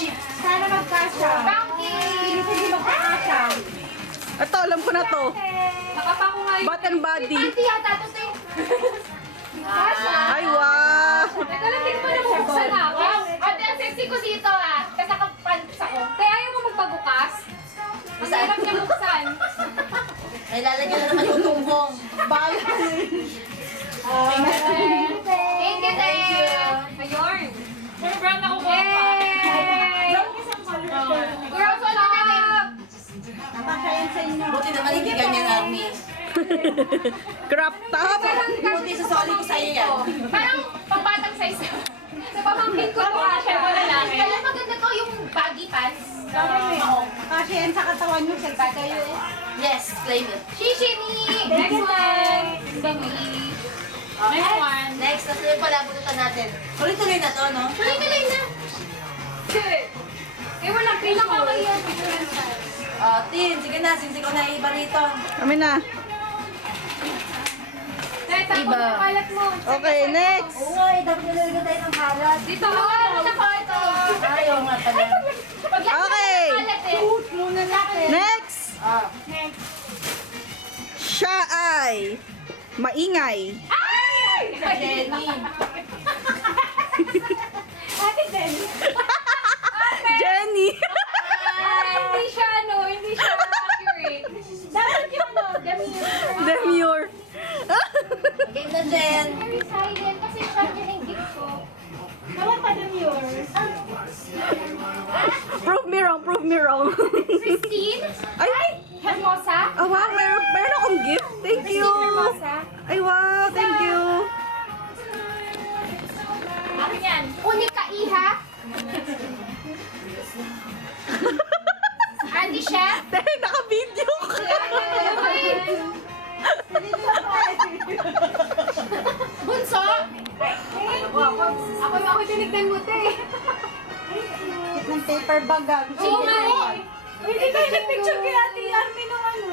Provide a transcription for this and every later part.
chip. Sana magkasya. Frankie! Hindi magkakasya. Ito, alam ko na to. Nakapako nga yun. Bath and body. Panty yata to tayo. Kasha. Ay, wow. Teka lang, hindi ko pa nabuksan ah. Wow. Ate, ang sexy ko dito ah. Kasi nakapants ako. Kaya ayaw mo magpabukas? Ang hirap niya buksan. May lalagyan na naman yung tunggong. Bayan. Thank you, Ayun. Brown ako ba? Yay! Girls, wala natin. Napasya yan sa inyo. Buti naman hindi ganyan, Army. Crop top. Buti sa soli ko sa'yo yan. Parang pambatang size. Sa pamangkin ko to, Asha, mo lalaki. Alam, maganda to yung baggy pants. Kasya yan sa katawan nyo. Sa kayo eh. Yes, claim it. Shishini! Next one! Dami. Next one. Next, na tuloy pala, bututan natin. Tuloy-tuloy na to, no? Tuloy-tuloy na. Eh, walang pinakakaya. Tin, sige na, since ikaw na iba rito. Kami na. Teta, Iba. kung kalat mo. Okay, next. Oo nga, dapat nilagyan tayo ng kalat. Dito, hawakan mo na ito. Ayaw nga pala. Paglagyan Okay. mo ng kalat eh. Muna natin. Next. Siya ay maingay. Ay! Jenny. Ate Jenny. Jenny. Hindi siya, hindi siya accurate. Dapat yung Demure. Game na, Jen. very silent kasi siya yung gift ko. Naman pa din yours. Prove me wrong, prove me wrong. Christine? Ay, Hermosa? oh wow, meron akong gift. Thank you. Hermosa? Ay, wow, thank you. Akin yan. Unika Iha? Andy Chef? Dahil naka-video ka. Bunso? Ako tinignan mo, te. Kit ng paper bag. Oo nga eh. Hindi kayo nag-picture kay Ate Armin ng ano.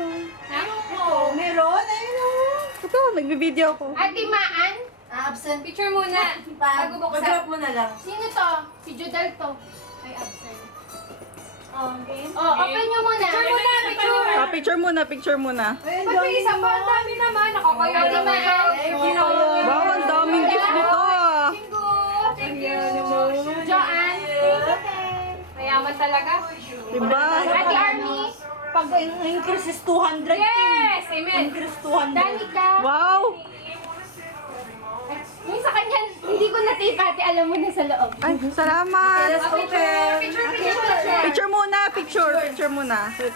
Meron? Ayun o. Ito, nagbe-video ako. Ate Maan? Absent. Picture muna. Bago buksan. Pag-drop mo na lang. Sino to? Si Jodel to. Ay, absent. Okay. Oh, open nyo muna. Picture muna, picture. Ah, picture muna, picture muna. Ayun, Pag-isa pa, ang dami naman. Nakakaya Ate naman. Maan. Wow, ang daming gift nito ah. Thank you. Joanne. Mayaman talaga. Diba? Ate Army. Pag increase is 200. Yes! Amen. Increase 200. Danica. Wow. Yung sa kanya, hindi ko na-tape ate, alam mo na sa loob. Ay, salamat. Let's open. Picture. Picture muna, picture muna. Wait lang.